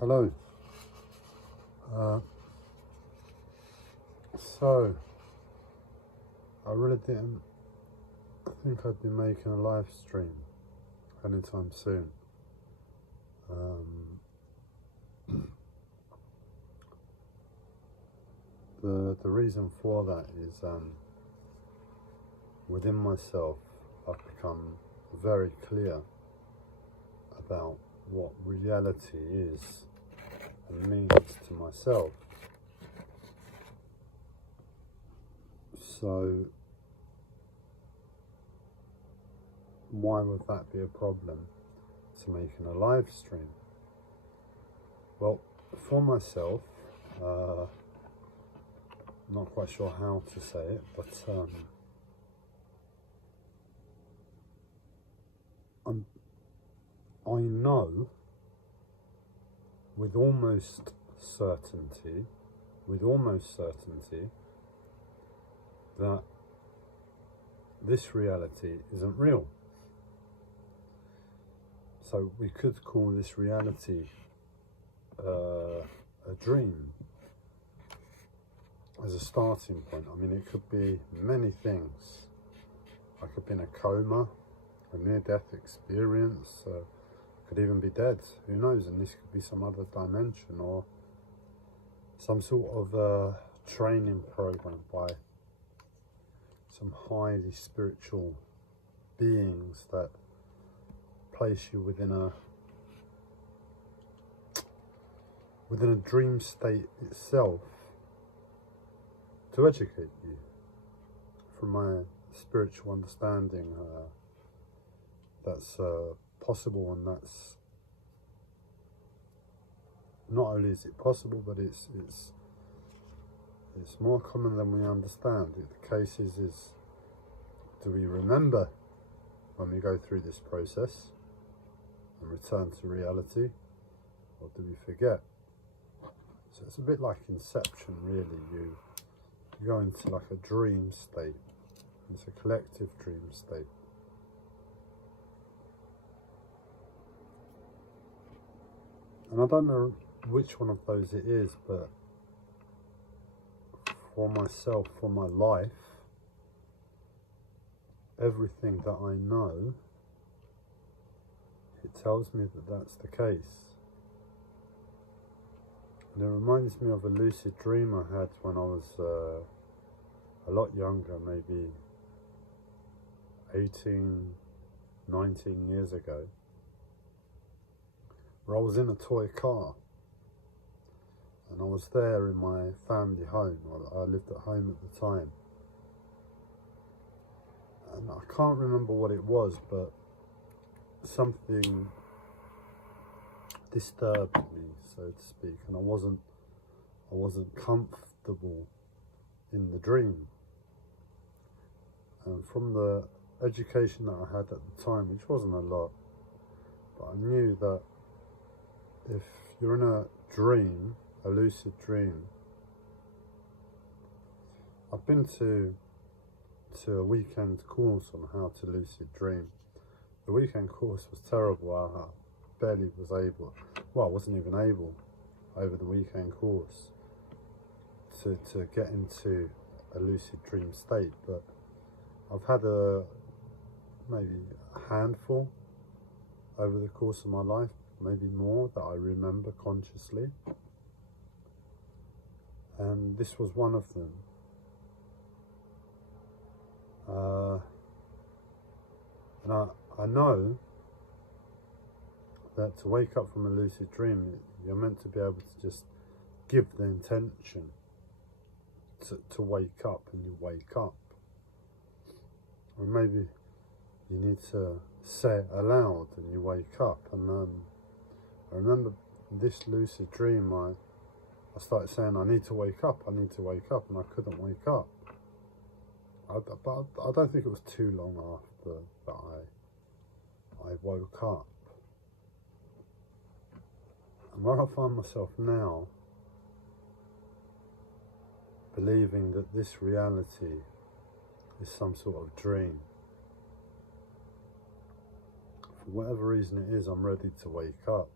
Hello. So, I really didn't think I'd be making a live stream anytime soon. The reason for that is within myself I've become very clear about what reality is and means to myself. So why would that be a problem to making a live stream? Well, for myself, not quite sure how to say it, but I know with almost certainty that this reality isn't real. So we could call this reality a dream as a starting point. I mean, it could be many things. I could be in a coma, a near-death experience, could even be dead, who knows, and this could be some other dimension or some sort of training program by some highly spiritual beings that place you within a dream state itself to educate you. From my spiritual understanding, that's possible, and that's not only is it possible, but it's more common than we understand. The case is do we remember when we go through this process and return to reality, or do we forget? So it's a bit like Inception, really. You go into like a dream state. It's a collective dream state. And I don't know which one of those it is, but for myself, for my life, everything that I know, it tells me that that's the case. And it reminds me of a lucid dream I had when I was a lot younger, maybe 18, 19 years ago, where I was in a toy car, and I was there in my family home. I lived at home at the time, and I can't remember what it was, but something disturbed me, so to speak, and I wasn't comfortable in the dream. And from the education that I had at the time, which wasn't a lot, but I knew that if you're in a dream, a lucid dream, I've been to a weekend course on how to lucid dream. The weekend course was terrible. I barely was able, well, I wasn't even able over the weekend course to get into a lucid dream state, but I've had maybe a handful over the course of my life, maybe more, that I remember consciously, and this was one of them. And I know that to wake up from a lucid dream, you're meant to be able to just give the intention to wake up, and you wake up. Or maybe you need to say it aloud and you wake up. And I remember this lucid dream, I started saying, I need to wake up, and I couldn't wake up. But I don't think it was too long after that I woke up. And where I find myself now, believing that this reality is some sort of dream. For whatever reason it is, I'm ready to wake up.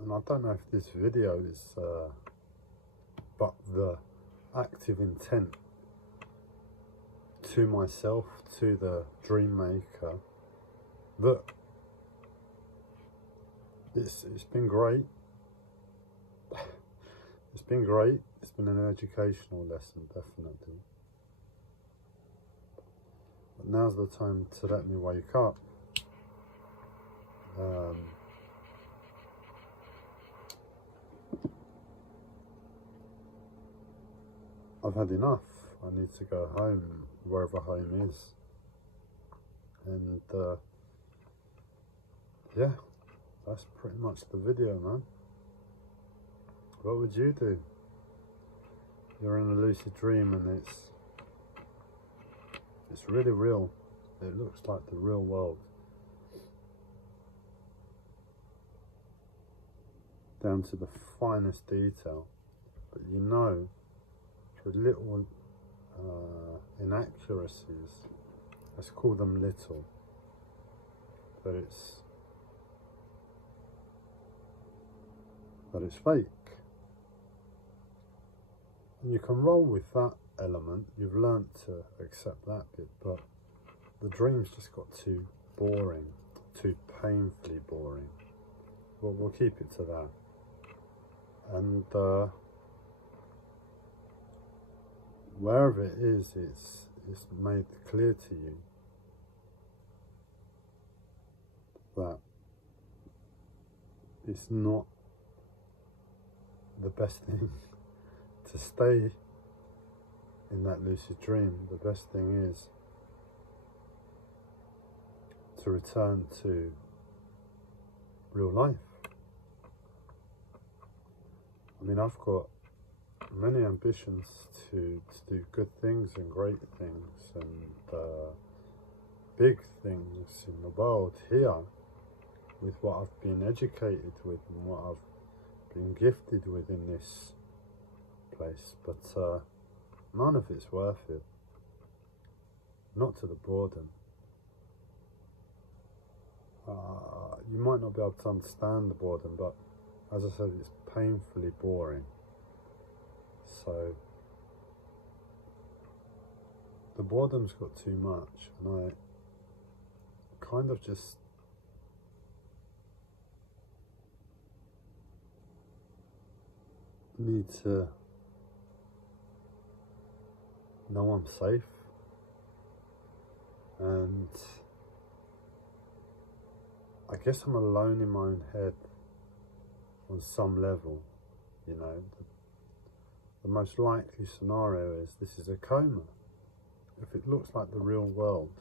and I don't know if this video is but the active intent to myself, to the dream maker, that it's been great. It's been great. It's been an educational lesson, definitely. But now's the time to let me wake up. I've had enough. I need to go home, wherever home is. And yeah, that's pretty much the video, man. What would you do? You're in a lucid dream and it's really real. It looks like the real world, down to the finest detail. But you know, the little inaccuracies, let's call them little, but it's fake. And you can roll with that element. You've learnt to accept that bit, but the dream's just got too boring, too painfully boring. We'll keep it to that. And wherever it is, it's made clear to you that it's not the best thing to stay in that lucid dream. The best thing is to return to real life. I mean, I've got many ambitions to do good things and great things and big things in the world here, with what I've been educated with and what I've been gifted with in this place, but none of it's worth it. Not to the boredom. You might not be able to understand the boredom, but as I said, it's painfully boring. So the boredom's got too much, and I kind of just need to know I'm safe, and I guess I'm alone in my own head on some level. You know, the most likely scenario is this is a coma. If it looks like the real world,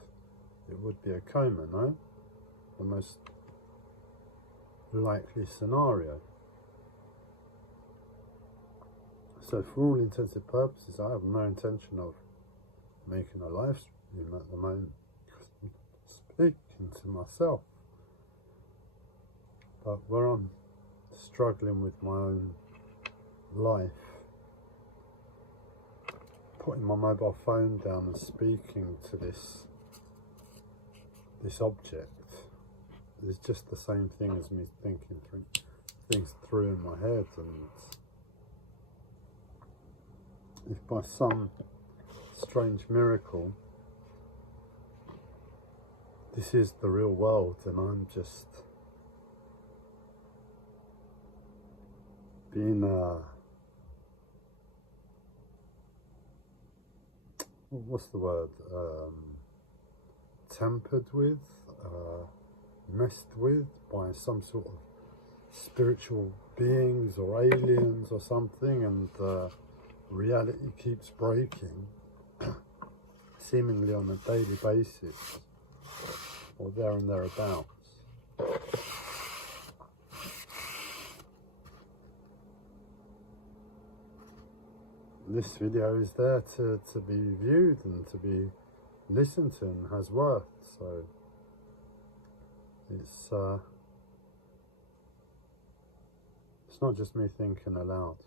it would be a coma, no? The most likely scenario. So for all intents and purposes, I have no intention of making a live stream at the moment, because I'm speaking to myself. But where I'm struggling with my own life, putting my mobile phone down and speaking to this object is just the same thing as me thinking things through in my head. And if by some strange miracle this is the real world and I'm just being what's the word, tampered with, messed with by some sort of spiritual beings or aliens or something, and reality keeps breaking seemingly on a daily basis, or there and thereabouts. This video is there to be viewed and to be listened to and has worth, so it's not just me thinking aloud.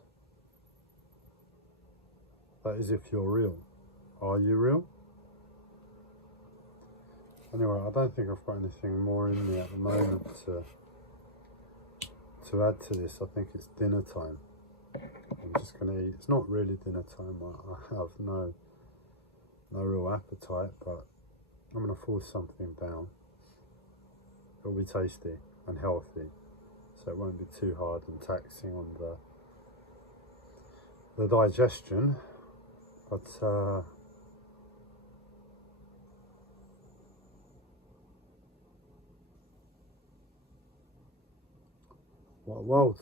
That is if you're real. Are you real? Anyway, I don't think I've got anything more in me at the moment to to add to this, I think it's dinner time. I'm just going to eat. It's not really dinner time. I have no real appetite, but I'm going to force something down. It'll be tasty and healthy, so it won't be too hard and taxing on the digestion. But what a world.